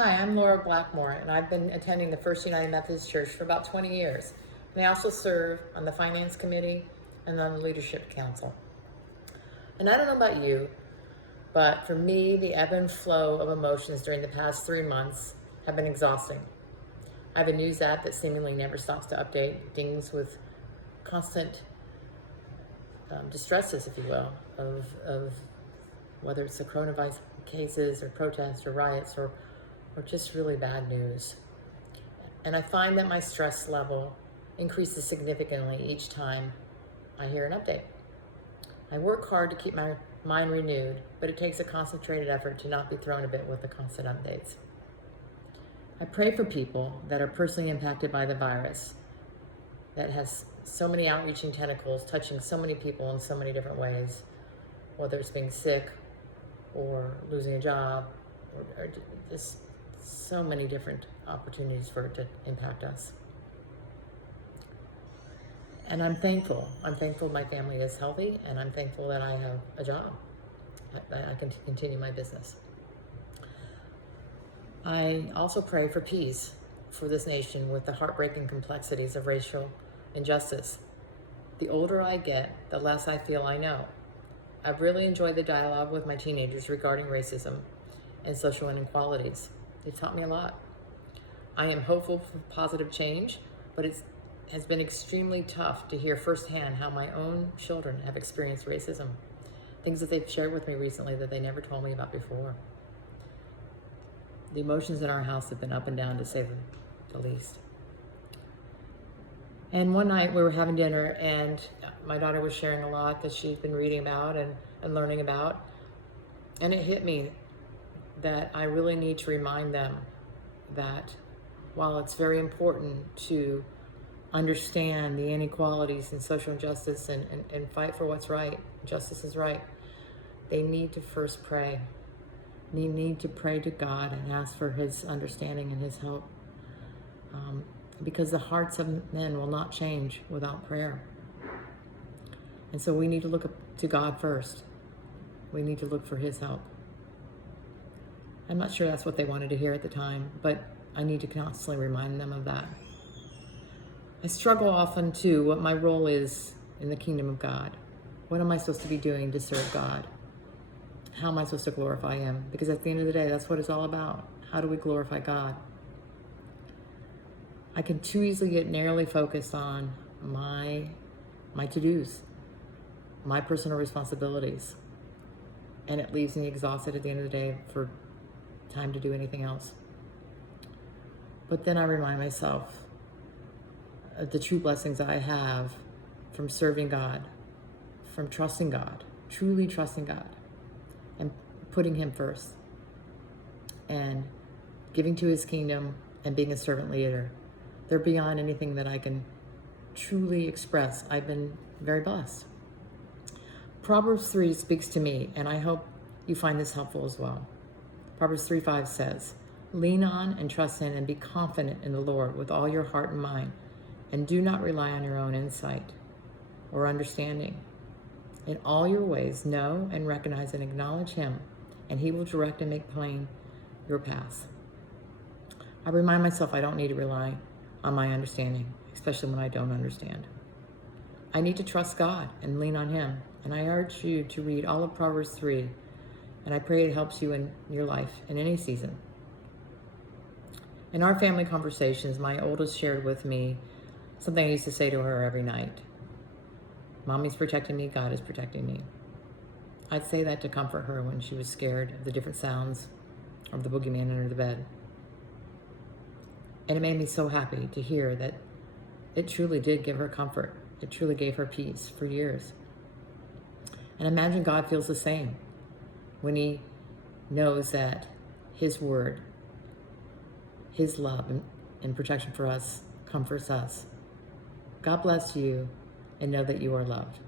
Hi, I'm Laura Blackmore, and I've been attending the First United Methodist Church for about 20 years. And I also serve on the Finance Committee and on the Leadership Council. And I don't know about you, but for me, the ebb and flow of emotions during the past 3 months have been exhausting. I have a news app that seemingly never stops to update things with constant distresses, if you will, of whether it's the coronavirus cases or protests or riots or just really bad news. And I find that my stress level increases significantly each time I hear an update. I work hard to keep my mind renewed, but it takes a concentrated effort to not be thrown a bit with the constant updates. I pray for people that are personally impacted by the virus, that has so many outreaching tentacles touching so many people in so many different ways, whether it's being sick or losing a job or just so many different opportunities for it to impact us. And I'm thankful. I'm thankful my family is healthy, and I'm thankful that I have a job, that I can continue my business. I also pray for peace for this nation with the heartbreaking complexities of racial injustice. The older I get, the less I feel I know. I've really enjoyed the dialogue with my teenagers regarding racism and social inequalities. They've taught me a lot. I am hopeful for positive change, but it has been extremely tough to hear firsthand how my own children have experienced racism, things that they've shared with me recently that they never told me about before. The emotions in our house have been up and down, to say the least. And one night we were having dinner, and my daughter was sharing a lot that she's been reading about and learning about. And it hit me that I really need to remind them that while it's very important to understand the inequalities and social injustice and fight for what's right, justice is right, they need to first pray. They need to pray to God and ask for His understanding and His help. Because the hearts of men will not change without prayer. And so we need to look up to God first. We need to look for His help. I'm not sure that's what they wanted to hear at the time, but I need to constantly remind them of that. I struggle often too what my role is in the kingdom of God. What am I supposed to be doing to serve God? How am I supposed to glorify Him? Because at the end of the day, that's what it's all about. How do we glorify God? I can too easily get narrowly focused on my to-dos, my personal responsibilities, and it leaves me exhausted at the end of the day for time to do anything else. But then I remind myself of the true blessings I have from serving God, from trusting God, truly trusting God, and putting Him first, and giving to His kingdom and being a servant leader. They're beyond anything that I can truly express. I've been very blessed. Proverbs 3 speaks to me, and I hope you find this helpful as well. Proverbs 3:5 says, "Lean on and trust in and be confident in the Lord with all your heart and mind, and do not rely on your own insight or understanding. In all your ways, know and recognize and acknowledge Him, and He will direct and make plain your paths." I remind myself I don't need to rely on my understanding, especially when I don't understand. I need to trust God and lean on Him, and I urge you to read all of Proverbs 3, and I pray it helps you in your life in any season. In our family conversations, my oldest shared with me something I used to say to her every night. "Mommy's protecting me, God is protecting me." I'd say that to comfort her when she was scared of the different sounds of the boogeyman under the bed. And it made me so happy to hear that it truly did give her comfort. It truly gave her peace for years. And I imagine God feels the same when He knows that His word, His love and protection for us comforts us. God bless you, and know that you are loved.